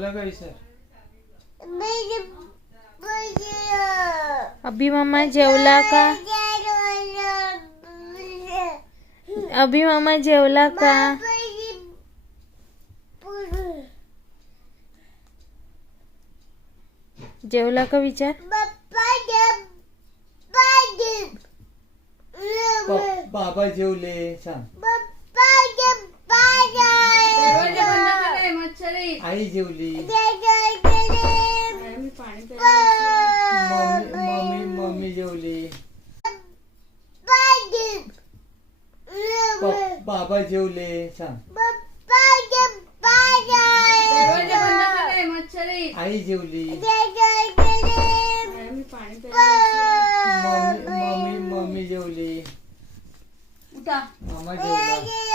जेवला का विचार? अभि मामा जेवला का? अभि मामा जेवला का? जेवला का विचार? बाबा जेवले सांग. आई जेवली. मम्मी जेवली. बाबा जेवले सांग. आई जेवली. मम्मी जेवली. मामा जेवला.